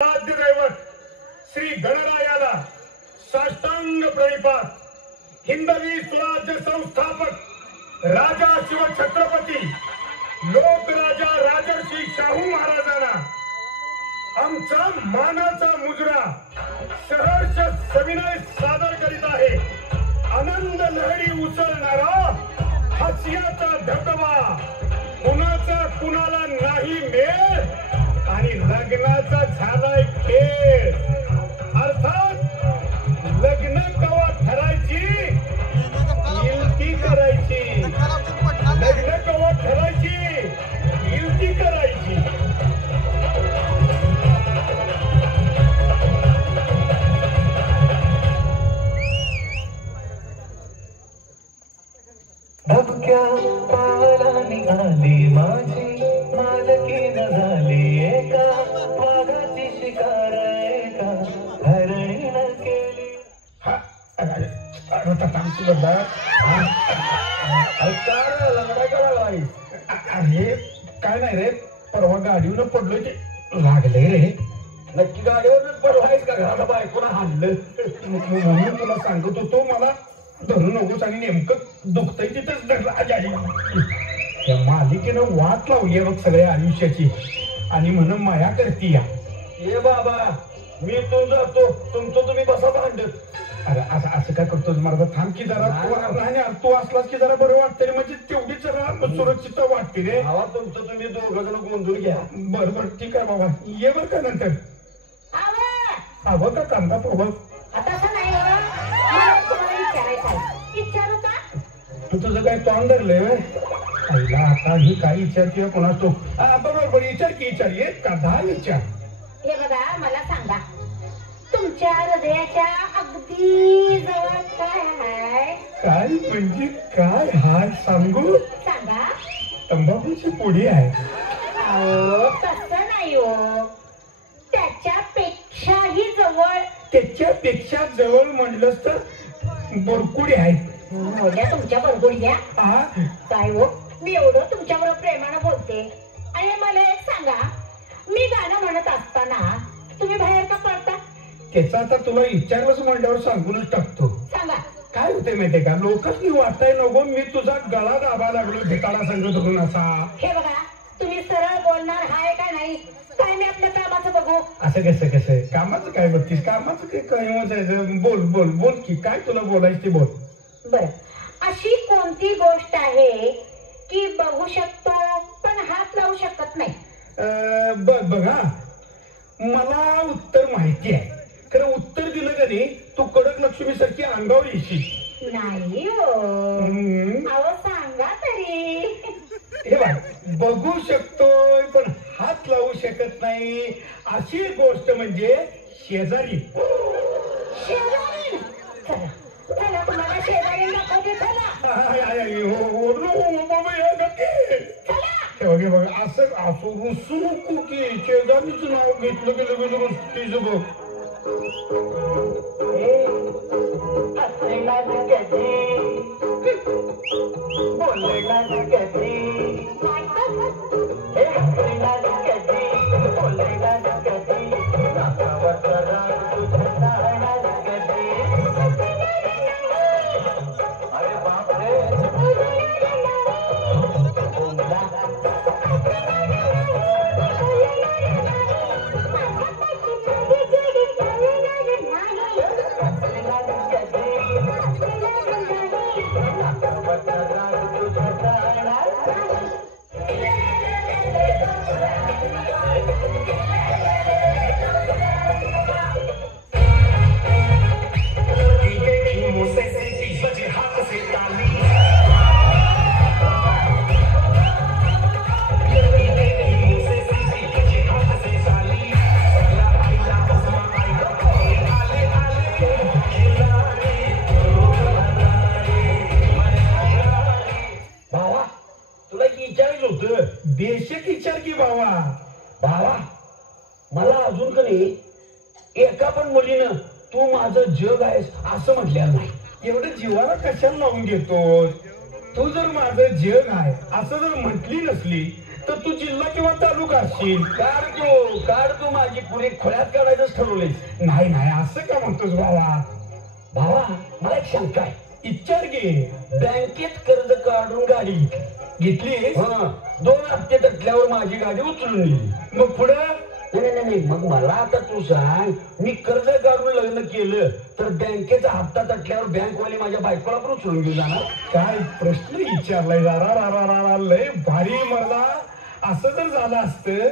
आद्य दैवत श्री गणरायाला साष्टांग प्रणिपात. हिंदवी स्वराज्य संस्थापक राजा शिवछत्रपती लोकराजा राजर्षी शाहू महाराजांना आमचा मानाचा मुजरा सहर्ष सविनय सादर करीत आहे. आनंद लहरी उसळणारा हास्याचा धबधबा, कुणाचा कुणाला नाही मेळ आणि लग्नाचा झालाय खेळ. अर्थात लग्न कवा ठरायची, इल्ती करायची. लग्न कवा ठरायची, इल्ती करायची. धबक्या पावला निघाली माझी मालकी न झाली एका वाघाची शिकार एका हरणीनं केली. अरे काय नाही रे, परवा गाडीवर पडलोय ते लागले रे. नक्की गाडीवर पडलो आहेस का? घराला बायकोला हाणलं म्हणून तुला सांगत होतो. मला धरू नकोस आणि नेमकं दुखतंय तिथंच धरला. त्या मालिकेनं वाट लावली बघ सगळ्या आयुष्याची आणि म्हणून माया करती या. ये बाबा मी तो जातो, तुमचं तुम्ही बसा भांडत. अरे असं असं काय करतोस मला? थांब की जरा. तू असलास की जरा बरं वाटतं रे, म्हणजे तेवढी जरा सुरक्षित वाटते रे. हवा तुमचं तुम्ही दोघं जण गोंधून घ्या. बरं बरं ठीक आहे बाबा, ये बरं का नंतर. हवं का कांदा पोहत? तू तुझं काय तोंड धरलंय पहिला? आता ही काय विचारते कोणा तो? बरोबर विचार की, विचार ये का दहा विचार. हे बघा, मला सांगा, तुमच्या हृदयाच्या अगदी जवळ काय आहे? काय म्हणजे काय हाय सांगू? सांगा. तंबाखूची पुडी आहे. अहो तसं नाही हो, त्याच्यापेक्षाही जवळ. त्याच्यापेक्षा जवळ म्हणलंस तर बोरकुडी आहे. मोठ्या तुमच्या बरगुड्या. काय हो, मी एवढं तुमच्याबरोबर प्रेमानं बोलते आणि मला एक सांगा, मी गाणं म्हणत असताना तुम्ही बाहेर का पडता? त्याचा आता तुला विचारलंच म्हणल्यावर सांगूनच टाकतो. सांगा. काय होते माहितीये का, लोकच मी वाटताय नको मी तुझा गळा दाबा लागलो ढेकाळा संघ धरून असा. हे बघा, तुम्ही सरळ बोलणार हाय का नाही? काय मी आपल्या कामाचं बघू? असं कसं कसं कामाचं काय बघतीस? कामाचं काय बोल बोल बोल की, काय तुला बोलायचं ते बोल. बर, अशी कोणती गोष्ट आहे की बघू शकतो पण हात लावू शकत नाही? बघा, मला उत्तर माहिती आहे, खरं उत्तर दिलं का नाही तू कडक लक्ष्मी सारखी अंगावर येशील. नाही हो. अहो सांगा तरी. हे बघू शकतोय पण हात लावू शकत नाही अशी गोष्ट म्हणजे शेजारी. शेजारी? चला चला, तुम्हाला शेजारी दाखवते. चला चला बघ, असं असं रुसू नको की शेजारीचं नाव घेतलं की लगेच रुसतीच बघ. बेशक विचार की भावा. भावा, मला अजून कधी एका पण मुलीनं तू माझं जग आहेस असं म्हटलेलं नाही. एवढं जीवाला कशाला लावून घेतो? तू जर माझं जग आहे असं जर म्हटली नसली तर तू जिल्हा किंवा तालुका असशील. काढ तू माझी पुरी खोळ्यात काढायचंच ठरवले. नाही नाही असं का म्हणतोस बाबा. भावा मला एक शंका आहे. इच्छार घे. बँकेत कर्ज काढून गाडी घेतलीस. 2 हप्ते तटल्यावर माझी गाडी उचलून नेली. मग पुढं नाही मग मला आता तू सांग, मी कर्ज काढून लग्न केलं तर बँकेचा हप्ता तटल्यावर बँकवाले माझ्या बायकोला पण उचलून घेऊन जाणार? काय प्रश्न विचारलाय. रा लय भारी. मला असं जर झालं असतं,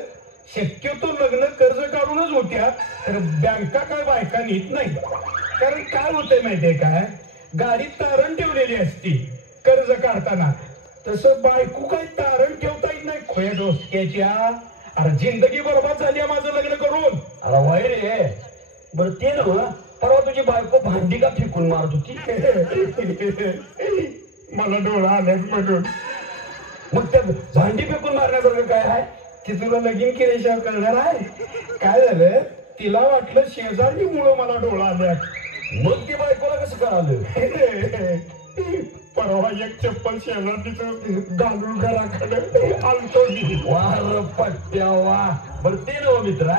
शक्यतो लग्न कर्ज काढूनच होत्या, तर बँका काय बायका नीट नाही. कारण काय होतंय माहितीये काय, गाडीत तारण ठेवलेली असती कर्ज काढताना. तसं बायको काय तारण ठेवता येत नाही खोया डोसक्याच्या. अरे जिंदगी बरबाद झाली आहे माझं लग्न करून. अरे वाई रे. बरं ते ना परवा तुझी बायको भांडी का फेकून मारत होती? मला डोळा आल्याच म्हणून. मग त्या भांडी फेकून मारण्यासारखं काय आहे? ती तुला लगीन केल्याशिवाय करणार आहे. काय झालं, तिला वाटलं शेजारीमुळं मला डोळा आल्या. मग ते बायकोला कसं कळालं? परवा एक चप्पल शेजारीच घालून घराकडे आलतो मी. वार पट्ट्या वा. बरं ते नव मित्रा,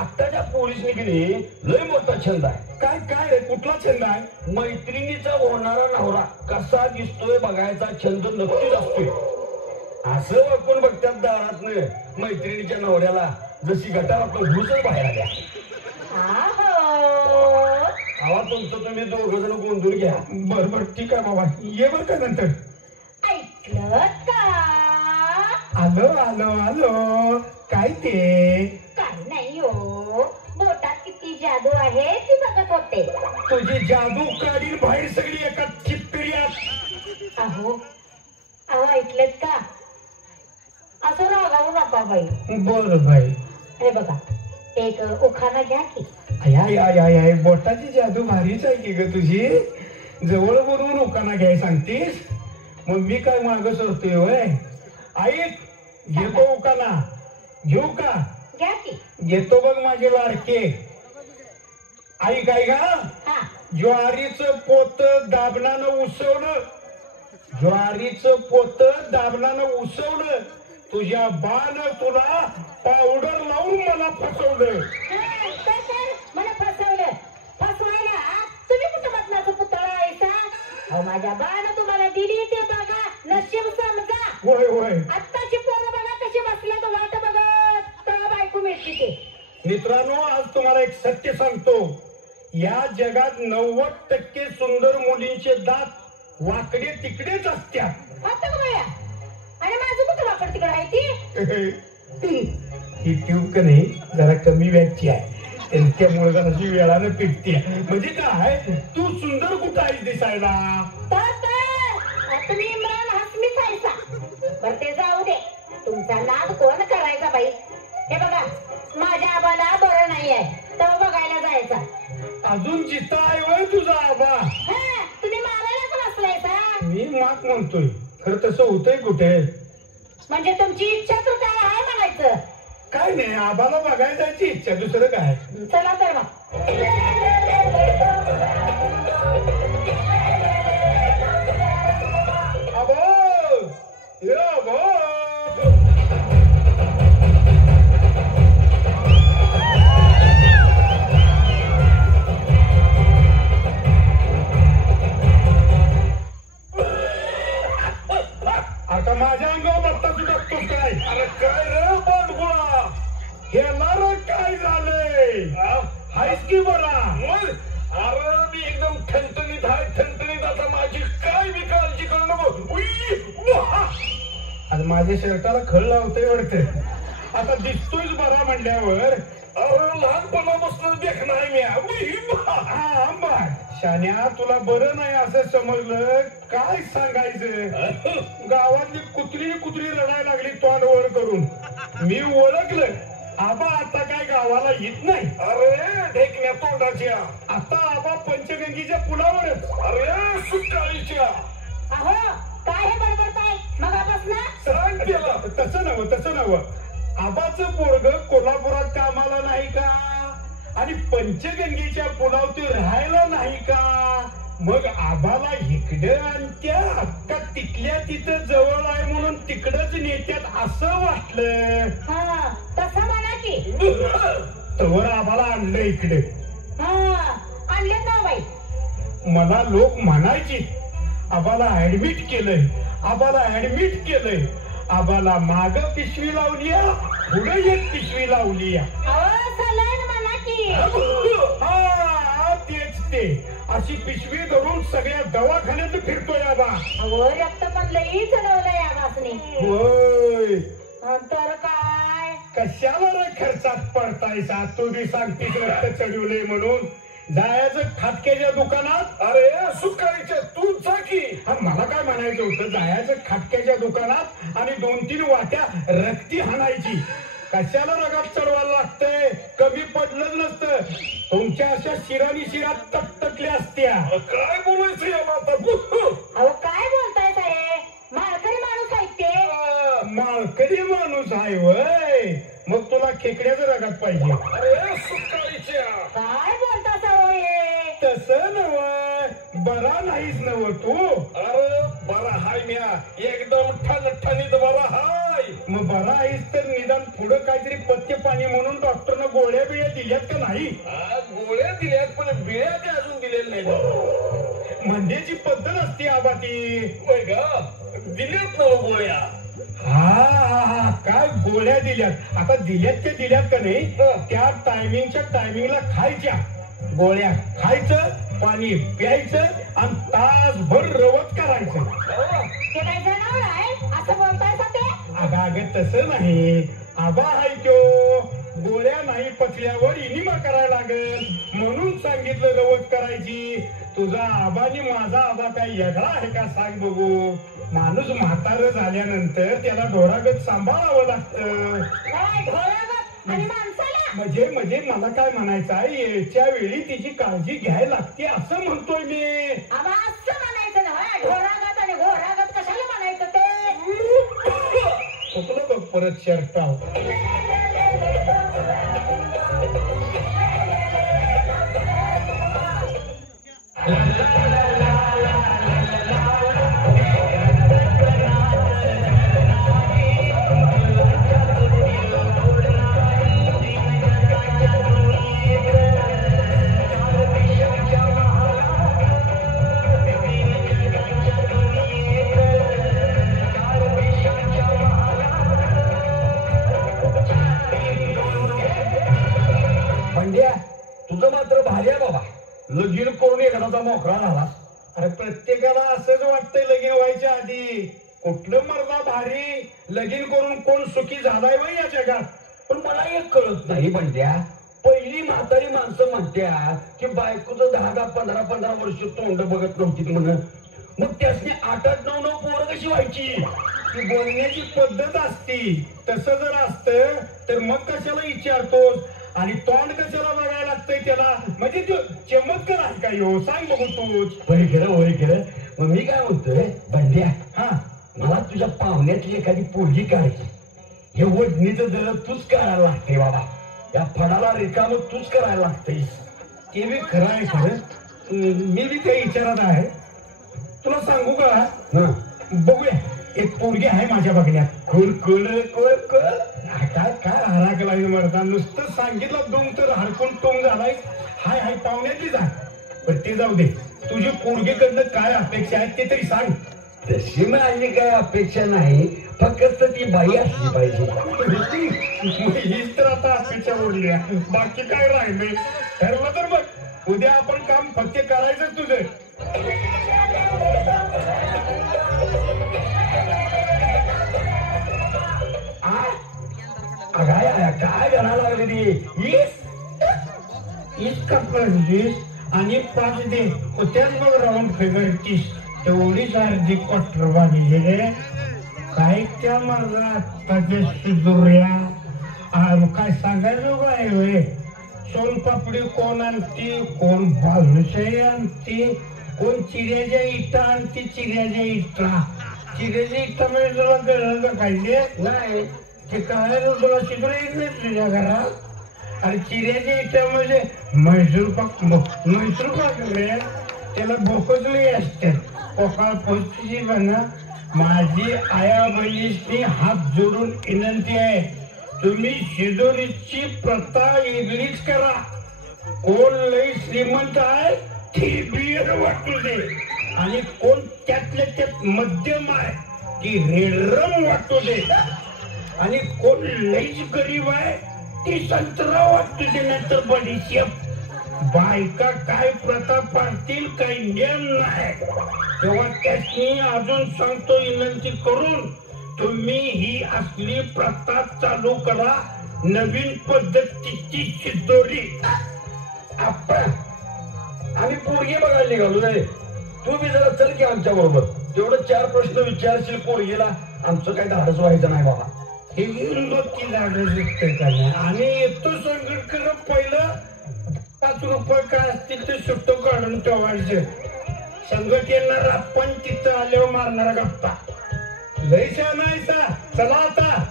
आत्ताच्या पोलीसनी की नाही लय मोठा छंद आहे. काय काय रे, कुठला छंद आहे? मैत्रिणीचा होणारा नवरा कसा दिसतोय बघायचा छंद नक्कीच असतोय. असं वाकून बघतात दारातनं मैत्रिणीच्या नवऱ्याला जशी गटारातून घुसच बाहेर आल्या. आवा तुमचं तुम्ही दोघं जण गोंधून घ्या. बरोबर ठीक आहे बाबा, ये बर का नंतर. ऐकलं का? आलो. काय ते? काय नाही हो, बोटात किती जादू आहे ती बघत होते. तुझी जादू काढील बाहेर सगळी एका चित्तुर्यात. अहो ऐकलेत का? असं रागावू नका बाई. बर बाई. हे बघा, एक उखाणा घ्या की. आय बोटाची जादू भारीच आहे की ग तुझी. जवळ बोलवून उकाना घ्याय सांगतीस, मग मी काय माग सरतोय होय. ऐक, घेतो उकाना. घेऊ का? घ्या की. घेतो बघ माझे लाडके. ऐक का, हा. ज्वारीचं पोत दाबणानं उसवलं. ज्वारीचं पोत दाबणानं उसवलं. तुझ्या बानं तुला पावडर लावून मला फसवलं. मला फसवलं. फसवायला तुम्ही कुठं बदलाचं पुतळा आहेसा? अहो माझ्या बानं तुम्हाला दिली ते बघा, नशीब समजा. होय. आत्ताची पोरं बघा कशी बसल्या तर वाट बघत तर बायको मिळते ते. मित्रांनो, आज तुम्हाला एक सत्य सांगतो. या जगात 90% सुंदर मुलींचे दात वाकडे तिकडेच असतात. आता का बाया? आणि माझं कुठं वापड तिकडे आहे ती? ही ट्यूब का नाही जरा कमी व्याजची आहे, त्यामुळे जराशी वेळानं पिकते. म्हणजे काय, तू सुंदर कुठं आहेस दिसायला? तुम्ही इम्रान हासमीच आहेसा. बरं ते जाऊ दे, तुमचा नाद कोण करायचा बाई? हे बघा, माझ्या आबाला बरं नाही आहे, तर बघायला जायचा. अजून जिता आहे वय तुझा आबा? तुम्ही मारायलाच बसलायसा. मी मात म्हणतोय, खरं तसं होतंय कुठे? म्हणजे तुमची इच्छा तर काय आहे म्हणायचं? काय नाही, आबाला बघायला जायची इच्छा, दुसरं काय. चला तर मग. आता माझ्या अंगावर बत्ता तू टाकतोस काय? अरे काय रे बांडगुळा, हे नारळ काय झालंय? हायच की बरा? अरे मी एकदम ठणठणीत आहे, ठणठणीत. आता माझी काय मी काळजी करू नको. आज माझ्या शर्टाला खळ लावतोय वाटतं. आता दिसतोयच बरा म्हणल्यावर. अरे लहानपणापासून देखणार मी. शान्या, तुला बरं नाही असं समजलं, काय सांगायचं? गावातली कुत्री रडायला लागली तोंड वर करून. मी ओळखलं, आबा आता काय गावाला येत नाही. अरे ढेकण्या तोंडाच्या. आता आबा पंचगंगीच्या पुलावरच. अरे सुकाळीच्या. अहो काय हे बडबडताय मगापासून? सांग त्याला. तसं नव. आबाचं पोरग कोल्हापुरात कामाला नाही का? आणि पंचगंगेच्या पुलावती राहायला नाही का? मग आबाला इकडं आणत्या का तिथल्या तिथं जवळ आहे म्हणून तिकडच नेत्यात असं वाटलं. हा तसं म्हणा की. तवर आबाला आणलं इकडे. हा आणले ना बाई. मला लोक म्हणायचे आबाला ऍडमिट केलंय, आबाला ऍडमिट केलंय. आबाला माग पिशवी लावली, पुढे एक पिशवी लावली. अहो सलाईन म्हणा की. हा तेच ते. अशी पिशवी धरून सगळ्या दवाखान्यात फिरतोय आबा. अहो रक्त पण लई चढवलंय आवाजने. होय. तर काय कशाला रे खर्चात पडतायसा? तू बी सांगतीस रक्त चढवलंय म्हणून. जायचं खाटक्याच्या दुकानात. अरे सुकाळीच्या तू जा की. हा मला काय म्हणायचं होतं, जायचं खाटक्याच्या दुकानात आणि 2-3 वाट्या रक्ती हाणायची. कशाला रगात चढवायला लागतंय? कमी पडलंच नसतं. तुमच्या अशा शिरानी शिरात तटतटल्या असत्या. काय बोलायचं या माता? अहो काय बोलताय साहेब? माळकरी माणूस आहेत ते. माळकरी माणूस आहे वय. मग तुला खेकड्याचं रगात पाहिजे. अरे सुकाळीच्या काय बोलता साहेब हे? तसं नव, बरा नाहीस नव तू. अरे बरा हाय म्या, एकदम ठणठणीत बरा हाय. मग बरा आहेस तर निदान पुढं काहीतरी पथ्य पाणी म्हणून डॉक्टरनं गोळ्या बिळ्या दिल्यात का नाही? गोळ्या दिल्यात पण बिळ्या ते अजून दिलेल्या नाही. म्हणण्याची पद्धत असते आबा ती. होय ग, दिल्यात ना गोळ्या. हा काय गोळ्या दिल्यात? आता दिल्यात ते दिल्यात का नाही, त्या टायमिंगच्या टायमिंगला खायच्या गोळ्या. खायचं, पाणी प्यायचं आणि तासभर रवत करायचं. ते काय जनावर आहे असं बोलताय का ते? अगं तसं नाही. आबा आहे तो. गोळ्या नाही पचल्यावर इनिमा करायला लागेल म्हणून सांगितलं रवत करायची. तुझा आबा आणि माझा आबा काय वेगळा आहे का सांग बघू? माणूस म्हातारं झाल्यानंतर त्याला ढोरागत सांभाळावं लागतं. काय ढोरागत आणि माणसाला? म्हणजे मला काय म्हणायचं आहे, याच्या वेळी तिची काळजी घ्यायला लागते असं म्हणतोय मी. आबा असं म्हणायचं ना, ढोरागत आणि घोरागत कशाला म्हणायचं ते? चुकलं बघ परत शर्ट. पंड्या तुझं मात्र भारी आहे बाबा. लगीन करून एखादा मोकळा झालास. अरे प्रत्येकाला असंच वाटतंय लगीन व्हायच्या आधी. कुठलं मर्दा भारी, लगीन करून कोण सुखी झालाय बाई या जगात? पण मला एक कळत नाही पंड्या, पहिली म्हातारी माणसं म्हणत्या की बायकोचं 10-15 वर्ष तोंड बघत नव्हती म्हणून. मग त्यासनी 8-9 पोरं कशी व्हायची? ती बोलण्याची पद्धत असती. तसं जर असतं तर मग कशाला विचारतोस आणि तोंड कशाला बघायला लागतंय त्याला? म्हणजे तो चमत्कार आहे का ह्यो? सांग बघू तूच. होय खरं. मग मी काय म्हणतोय बंड्या, हा मला तुझ्या पाहुण्यातली एखादी पोरगी काढायची. हे वडणीचं जर तूच करायला लागते बाबा. या फडाला रिकाम तूच करायला लागतेस. ते बी खरं आहे. खरं मी बी काही विचारात आहे. तुला सांगू का? हं. बघूया, एक पोरगी आहे माझ्या बघण्यात. कुल काय हराक लागली मरता? नुसतं सांगितलं दुम तर हरकून टोम झालाय. हाय पाहुण्यातलीच आहे. पण ते जाऊ दे, तुझी पोरगीकडनं काय अपेक्षा आहेत ते तरी सांग. तशी माझी काय अपेक्षा नाही, फक्त ती बाई असली पाहिजे. हीच तर आता अपेक्षा उरली. बाकी काय राहिले? ठरलं तर मग उद्या आपण काम फक्त करायचं तुझं. काय करायला लागली इतका पडलीस आणि 5 दे त्याच बघ राऊंड फिगर 30 तेवढीच अर्धी क्वार्टर वाढली रे. काय त्या माझा आत्ताच्या सुदुर्या काय सांगायचं काय होय? सोनपापडी कोण आणती, कोण बालुशाही आणती, कोण चिऱ्याच्या इटा आणती. चिऱ्याच्या इटा म्हणजे तुला कळलं का? खायचे नाही ते काय तुला चित्र येत नाही तुझ्या घरात? आणि चिऱ्याच्या इटा म्हणजे म्हैसूर पाक रे. त्याला भोकसली असते पोकळ पोचची म्हणा. माझी आया बहिणीशी हात जोडून विनंती आहे, तुम्ही शिदोरीची प्रथा वेगळीच करा. कोण लई श्रीमंत आहे ती बियर वाटू दे, आणि कोण त्यातल्या त्यात मध्यम आहे ती रेडरम वाटू दे, आणि कोण लईच गरीब आहे ती संत्रा वाटू दे, नाहीतर बडीशेप. बायका काय प्रथा पाळतील काही नियम नाही. तेव्हा त्याची अजून सांगतो विनंती करून, तुम्ही ही असली प्रथा चालू करा, नवीन पद्धतीची शिदोरी. आपण आम्ही पोरगी बघायला निघालो नाही. तू बी जरा चल की आमच्या बरोबर, तेवढं 4 प्रश्न विचारशील पोरगीला. आमचं काही धाडस व्हायचं नाही बाबा. हे घेऊन बघ की धाडस दिसतंय का नाही. आणि येतो संकट करत पहिलं 5 रुपये काय असतील ते सुट्ट काढून ठेवायचं. संगत येणार आपण तिथं आल्यावर मारणारा गप्पा. लयशा नाही सा. चला आता.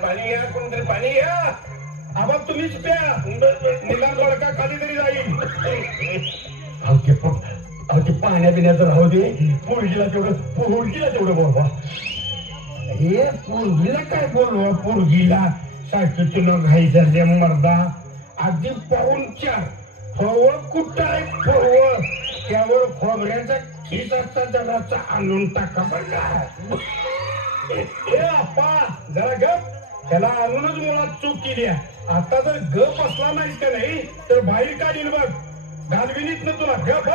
पाणी या, कोणतरी पाणी या. आबा तुम्हीच प्या, निदान बडका खाली तरी जाईल. अवते पाण्या पिण्याचं राहू दे. पोरगीला तेवढं बोलवा. हे पोरगीला काय बोलवा. पोरगीला सारखी तुला घाई झाली मर्दा. अगदी पाहूनच्या फव कुठं आहे फव, त्यावर खोबऱ्याचा खिस असता जगाचा आणून टाका. बघा अप्पा जरा गप. त्याला आणूनच मुळात चूक केली. आता जर गप असला नाहीस का नाही तर बाहेर काढील बघ. घालविनीत ना तुला गप.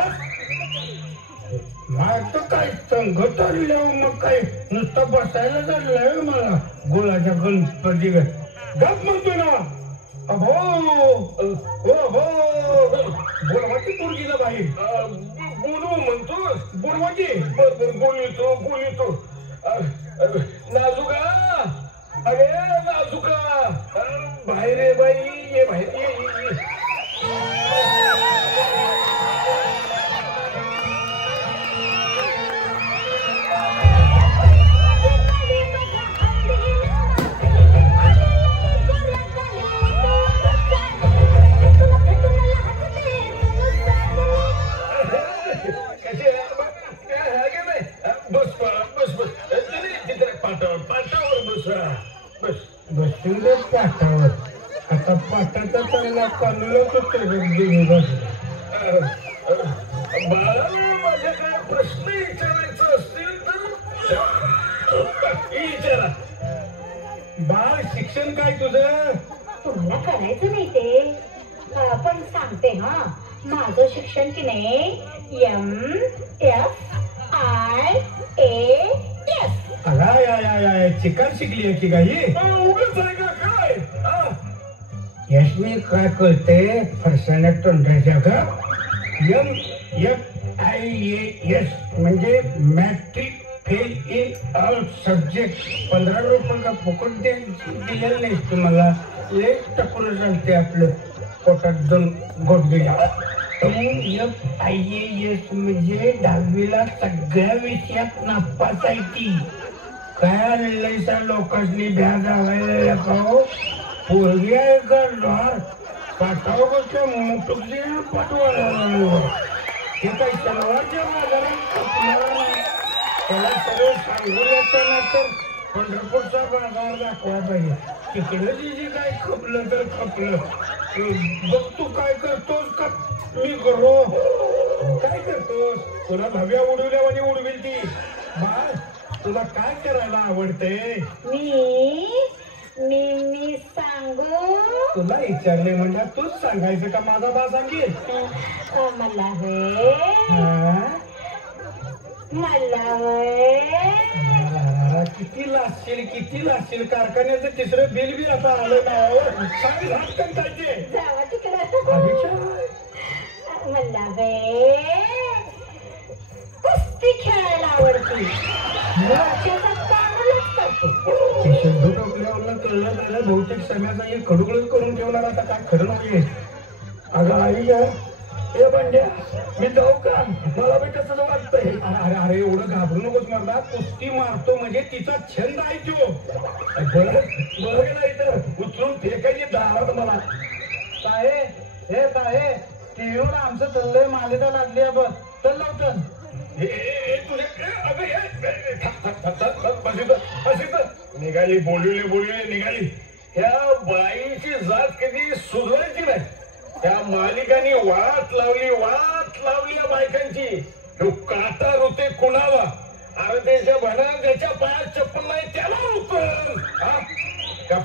माझं काय संगत आली मग काय नुसतं बसायला झालंय मला गोळाच्या गणपती. गप म्हणतोय ना. अभो बोलवाची पोरगीला बाहेर. बोलू म्हणतोस. बोलवाची. बरोबर बोलतो. नाजुका, अरे नाजुका, बाहेर ये बाई, ये बाहेर ये. पाठावर आता पाठाचा चांगला कानूला माझ्या काय प्रश्न विचारायचं असतील तर विचारा. बाळ शिक्षण काय तुझं. तुम्हाला करायचं नाही ते पण सांगते. हा माझं शिक्षण की नाही MFIAS. या चिकार शिकली आहे की काही. उगाच आहे का काय. यशमी काय कळते फरसाण्या तोंडाच्या का. MFIAS म्हणजे matric fail in all subject. 15 रुपये का फुकट दिलेलं नाही तुम्हाला. एक टकुर चालते आपलं पोटात 2 गोट गेला. MFIAS म्हणजे 10वीला सगळ्या विषयात नापास आहे ती. काय लयसा लोकांनी भ्या जावायला पाहो. पोरगी आहे का डॉर पाठावर बसल्या मुठूक पाठवायला. हे काही शनिवारच्या बाजारात त्याला सगळं सांगून ना तर पंढरपूरचा बाजार दाखवा पाहिजे. तिकडे जे काय खपलं तर खपलं. बघ तू काय करतोस का मी करू. काय करतोस. तुला भव्या उडवल्या आणि उडवेल ती. बाळ तुला काय करायला आवडते. मी सांगू. तुला विचारले म्हणजे तूच सांगायचं का माझा बा सांगेल. किती लासशील कारखान्याचं 3रं बिल बी आता आलं ना. सांगेल हात कंटायचे. जावा तिकडं. मला कुस्ती खेळायला आवडते. करतो. शब्द टोकल्यावर कळलं बहुतेक सम्याचा एक खडूकळच करून ठेवणार आता काय खरं नाही. अगं आई हे बंड्या मी जाऊ का? मला बी कसं वाटतंय. अरे अरे एवढं घाबरू नकोस मला. कुस्ती मारतो म्हणजे तिचा छंद आहे तो. बरं नाही तर उचलून फेकायची दारात मला. साहेब हे साहेब टीव्हीवर आमचं चाललंय मालिका लागली आहे बघ. चल लवकर. निघाली बोलली निघाली. ह्या बाईची जात कधी सुधारायची नाही. त्या मालिकांनी वाट लावली या बायकांची. तो काटा रुते कुणाला? अरे त्याच्या भणा ज्याच्या पायात चप्पल नाही त्याला उचल.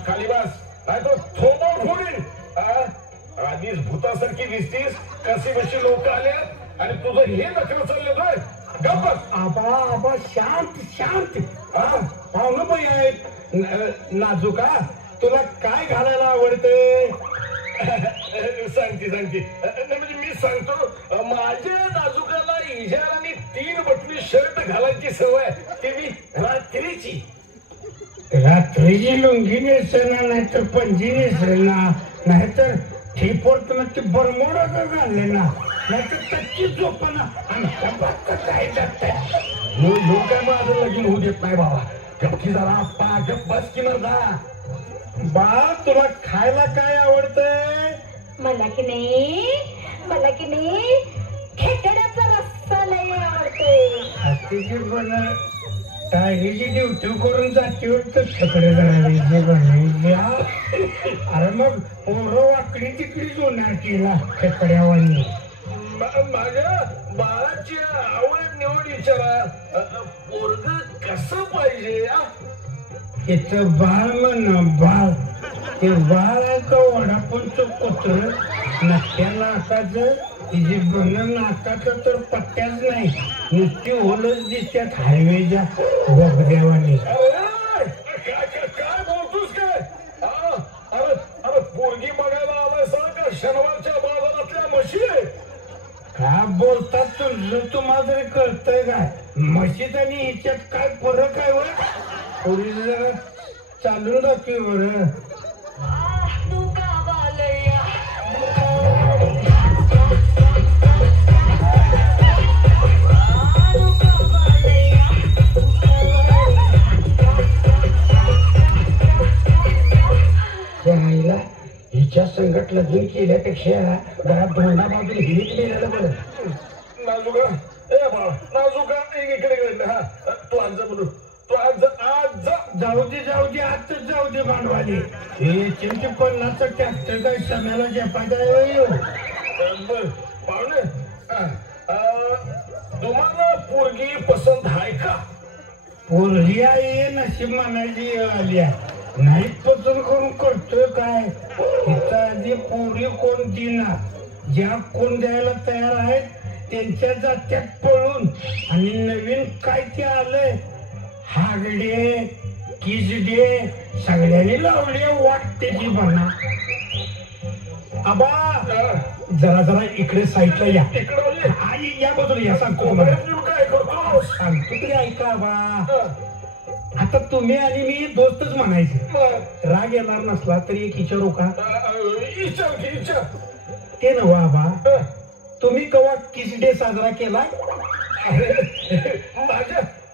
खाली बस नाही तो थोबा फोडीन. आधीच भूतासारखी दिसतीस. कशी बशी लोक आल्यात आणि तुझं हे नखरं चाललं काय? गप्प आबा शांत पाहुणं बाई आहेत. नाजूका तुला काय घालायला आवडते? सांगते म्हणजे मी सांगतो माझ्या नाजुकाला इजारा आणि 3 बटणी शर्ट घालायची सवय. ती मी रात्रीची लुंगी नेसना नाहीतर पंजी नेसना नाहीतर ठेपोट नक्की बरमोडा का घालले ना नाहीतर टक्की झोपना. काय लोक काय माझं लगीन होऊ देत नाही बाबा. गप्पी जरा आप्पा गप बस की मर्दा. बा तुला खायला काय आवडतंय? मला की नाही खेकड्याचा रस्सा लय आवडते. तिची पण टायरीची ड्युटी करून जाते वाटतं खेकडे करायचे बनायचे. अरे मग पोरं वाकडी तिकडीच होणार तिला खेकड्यावानी. माझ्या बाळाची आवड निवड विचारा. पोरग कसं पाहिजे? तिचं बाळ म्हण बाळ. ते बाळ आहे का वडापावचं कुत्र नक्क्या नाकाचं. तिची बन नाकाचं तर पत्त्याच नाही. नुसती होलच दिसत्यात हायवेच्या बोगद्यावानी. काय बोलतोस काय? अरे पोरगी बघायला आलाय का शनिवारच्या बाजारातल्या म्हशी? काय बोलतात तुझं तुम्हाला तरी कळतंय काय? म्हशीत आणि हिच्यात काय फरक आहे वर? थोडी जरा चालून दाखवी बरं. हिच्या संकट लग्न केल्यापेक्षा घरात धोंडा बाजून हिरीत गेलेलं बरं. नाजुका नाजुका इकडे हा तू आज जा म्हणून. तू आज जाऊ दे आजच जाऊ दे भांडवाली. हे 50चं ट्रॅक्टर काय सणाला जपायचा. बर पाहुणे तुम्हाला पोरगी पसंत आहे का? पोरगी आहे नशीब म्हणायची आली आहे. नाही पसंत करून करतोय काय? तिथं आधी पोरी कोण देणार? ज्या कोण द्यायला तयार आहेत त्यांच्या जात्यात पळून आणि नवीन काय ते आलंय हागडे किसडे सगळ्यांनी लावले वाटते की म्हणा. आबा जरा इकडे साईडला या. आई या बाजूला या. सांगतो तुम्हाला काय करतो सांगतो तरी ऐका आबा. आता तुम्ही आणि मी दोस्तच म्हणायचे. राग येणार नसला तरी एक विचारू का? ते नव्ह आबा तुम्ही कवा किस डे साजरा केला?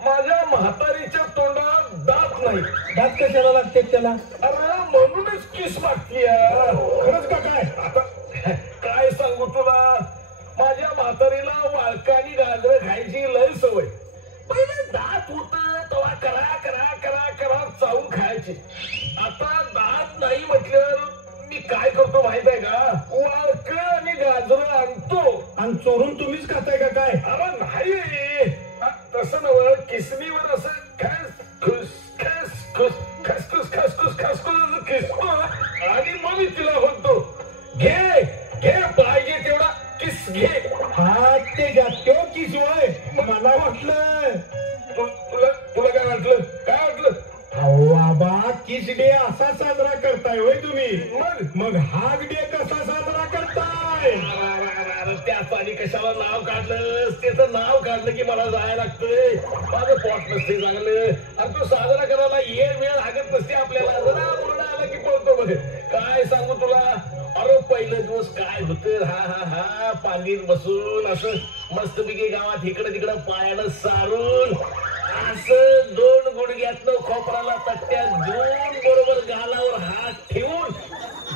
माझ्या म्हातारीच्या तोंडात दात नाही. दात कशाला लागते त्याला? अरे म्हणूनच किस मागती. खरंच का काय? आता काय सांगू तुला. माझ्या म्हातारीला वाळका आणि गाजर खायची लय सवय. पहिले दात होत तेव्हा करा चावून खायची. आता दात नाही म्हटल्यावर मी काय करतो माहित आहे का? वाळक आणि गाजर आणतो आणि चोरून तुम्हीच खाताय का काय? अरे नाही तसं नव्ह. किसनीवर असं खसखुस आणि मग मी तिला म्हणतो घे पाहिजे तेवढा किस घे. हा ते जातो किस वय. मला वाटलं तुला काय वाटलं? अहो बाबा किस डे असा साजरा करताय होय तुम्ही? मग हाग डे कसा साजरा करताय? त्याच आणि कशाला नाव काढलं? त्याचं नाव काढलं की मला जायला लागतंय. माझं पोट नसते चांगलं आणि तो साजरा करायला वेळ लागत नसते आपल्याला. जरा बघ काय सांगू तुला. अरे पहिलं दिवस काय होतं. हा हा हा पाणीत बसून असं मस्तपैकी गावात इकडं तिकडं पायानं सारून असं 2 गुडघ्यातलं खोपराला तट्ट्यात देऊन बरोबर गालावर हात ठेवून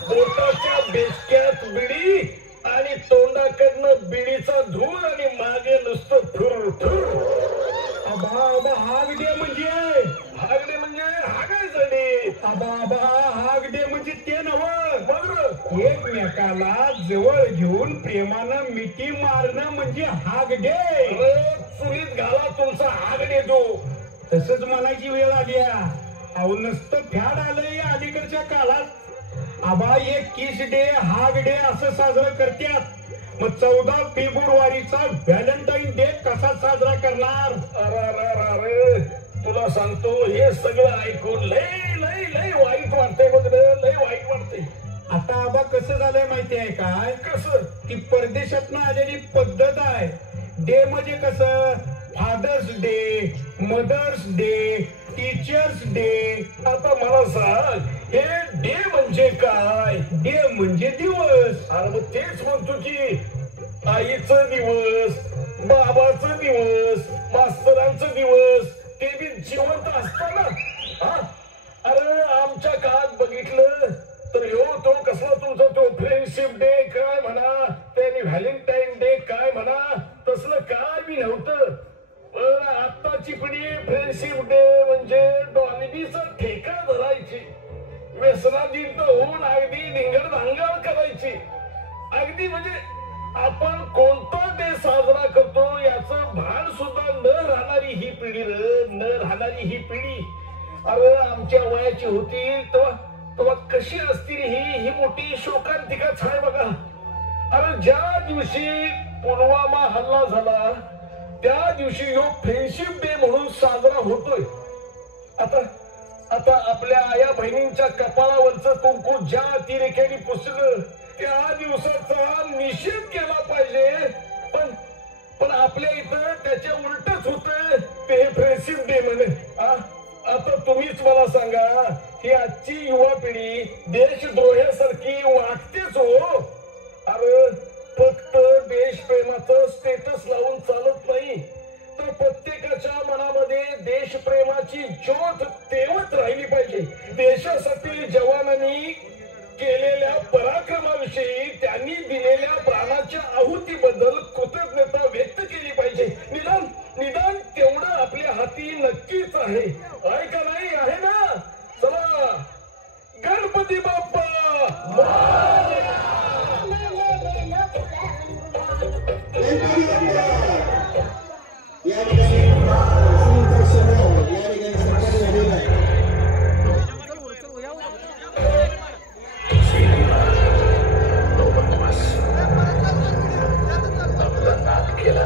बोटाच्या बेचक्यात बिडी आणि तोंडाकडनं बिडीचा धूळ आणि मागे नुसतं ठुर ठुर. आबा हागडे म्हणजे हागडे म्हणजे हागायसाठी. आबा हागडे म्हणजे ते नवं. बघ एकमेकाला जवळ घेऊन प्रेमानं मिठी मारणं म्हणजे हागडे. अरे चुलीत घाला तुमचा हागडे तो. तसंच म्हणायची वेळ आली आहे. अहो नुसतं फॅड आलंय अलीकडच्या काळात. आबा 21 डे हागडे असं साजरं करतात. मग 14 फेब्रुवारीचा व्हॅलेंटाईन डे कसा साजरा करणार. अरे तुला सांगतो हे सगळं ऐकून लय लय लय वाईट वाटतंय बघ रे. लय वाईट वाटतंय. आता आबा कसं झालंय माहिती आहे काय. कसं की परदेशातनं आलेली पद्धत आहे. डे म्हणजे कसं father's day, mother's day, teachers day. आता मला सांग हे डे म्हणजे काय. डे म्हणजे दिवस. अरे मग तेच म्हणतो की आईचा दिवस, बाबाचा दिवस, मास्तरांचा दिवस ते बी जिवंत असताना. हा अरे आमच्या काळात बघितलं तर तो कसला तुमचा तो फ्रेंडशिप डे काय म्हणा ते व्हॅलेंटाईन डे काय म्हणा तसलं काय बी नव्हतं. पण आत्ताची पिढी फ्रेंडशिप डे म्हणजे डॉलिबीचा ठेका धरायची. व्यसनाधीन होऊन अगदी धिंगडधांगड करायची. अगदी म्हणजे आपण कोणता डे साजरा करतो याचं भान सुद्धा न राहणारी ही पिढी न राहणारी ही पिढी. अरे आमच्या वयाची होती तेव्हा कशी असतील ही मोठी शोकांतिका छाय बघा. अरे ज्या दिवशी पुलवामा हल्ला झाला त्या दिवशी यो फ्रेंडशिप डे म्हणून साजरा होतोय. आता आपल्या आया बहिणींच्या कपाळावरचं कुंकू ज्या अतिरेक्याने पुसलं त्या दिवसाचा निषेध केला पाहिजे. पण आपल्या इथं त्याच्या उलटच होत ते फ्रेंडशिप डे म्हणे. आता तुम्हीच मला सांगा ही आजची युवा पिढी देशद्रोहासारखी वागतेच हो. अरे फक्त देशप्रेमाचं स्टेटस लावून चालत नाही तर प्रत्येकाच्या मनामध्ये देशप्रेमाची ज्योत तेवत राहिली पाहिजे. देशासाठी जवानांनी केलेल्या पराक्रमाविषयी त्यांनी दिलेल्या प्राणाच्या आहुतीबद्दल कृतज्ञता व्यक्त केली पाहिजे. निदान तेवढं आपल्या हाती नक्कीच आहे. का नाही आहे ना. चला गणपती बाप्पा या ठिकाणी केला